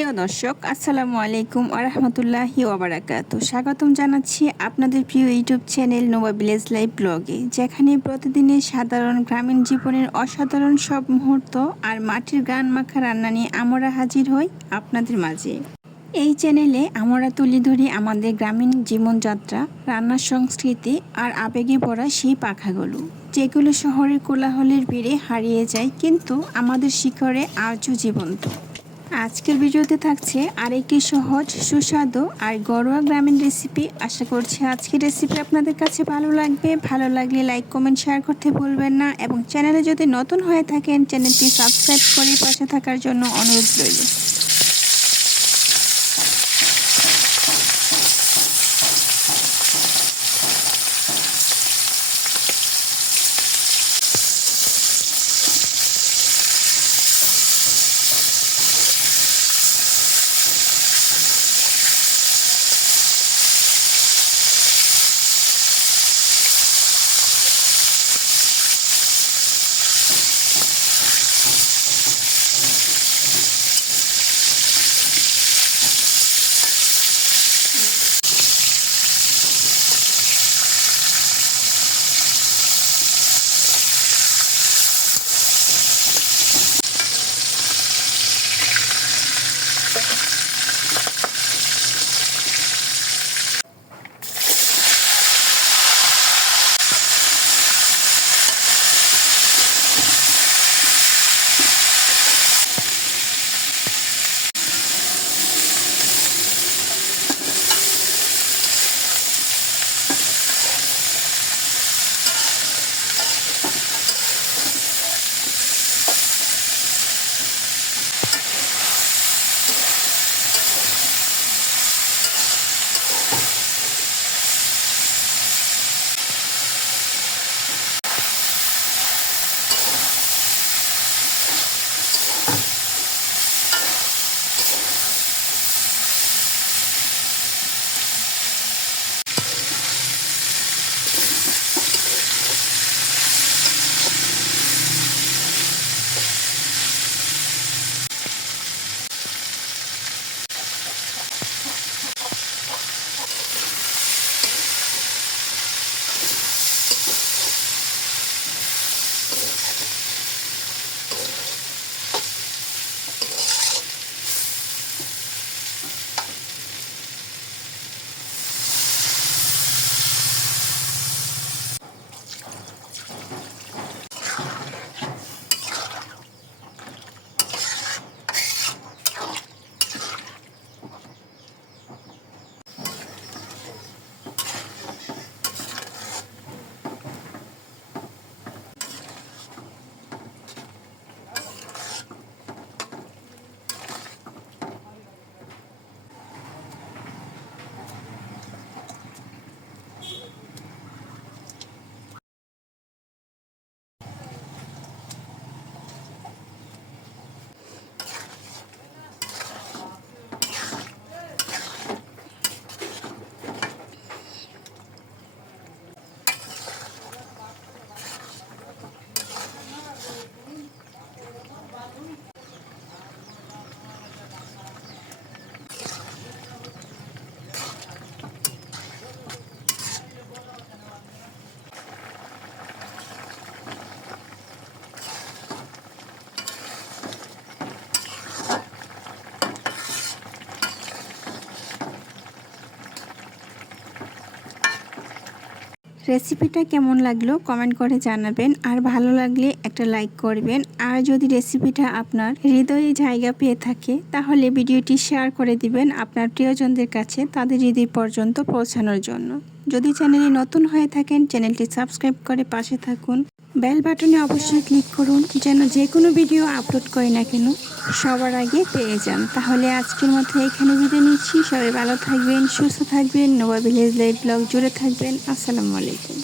প্রিয় দর্শক, আসসালামু আলাইকুম ওয়া রাহমাতুল্লাহি ওয়া বারাকাতুহু। স্বাগতম জানাচ্ছি আপনাদের প্রিয় YouTube channel Nova village life ব্লগে, যেখানে প্রতিদিনের সাধারণ গ্রামীণ জীবনের অসাধারণ সব মুহূর্ত আর মাটির গান মাখা রান্না নিয়ে আমরা হাজির হই আপনাদের মাঝে। এই চ্যানেলে আমরা তুলে ধরি আমাদের গ্রামীণ জীবনযাত্রা, রান্নার সংস্কৃতি আর আবেগে ভরা সেই পাখাগুলো, যেগুলো শহরের কোলাহলের ভিড়ে হারিয়ে যায় কিন্তু আমাদের শিকড়ে আজও জীবন্ত। আজকের ভিডিওতে থাকছে আরেকটি সহজ, সুস্বাদু আর ঘরোয়া গ্রামীণ রেসিপি। আশা করছি আজকের রেসিপি আপনাদের কাছে ভালো লাগবে। ভালো লাগলে লাইক, কমেন্ট, শেয়ার করতে ভুলবেন না এবং চ্যানেলে যদি নতুন হয়ে থাকেন চ্যানেলটি সাবস্ক্রাইব করে পাশে থাকার জন্য অনুরোধ রইল। রেসিপিটা কেমন লাগলো কমেন্ট করে জানাবেন, আর ভালো লাগলে একটা লাইক করবেন। আর যদি রেসিপিটা আপনার হৃদয়ে জায়গা পেয়ে থাকে তাহলে ভিডিওটি শেয়ার করে দিবেন আপনার প্রিয়জনদের কাছে, তাদের হৃদয় পর্যন্ত পৌঁছানোর জন্য। যদি চ্যানেলে নতুন হয়ে থাকেন চ্যানেলটি সাবস্ক্রাইব করে পাশে থাকুন। বেল বাটনে অবশ্যই ক্লিক করুন যেন যে কোনো ভিডিও আপলোড করি না কেন সবার আগে পেয়ে যান। তাহলে আজকের মতো এখানে বিদায় নিচ্ছি। সবাই ভালো থাকবেন, সুস্থ থাকবেন, নোভা ভিলেজ লাইফ ব্লগ জুড়ে থাকবেন। আসসালামু আলাইকুম।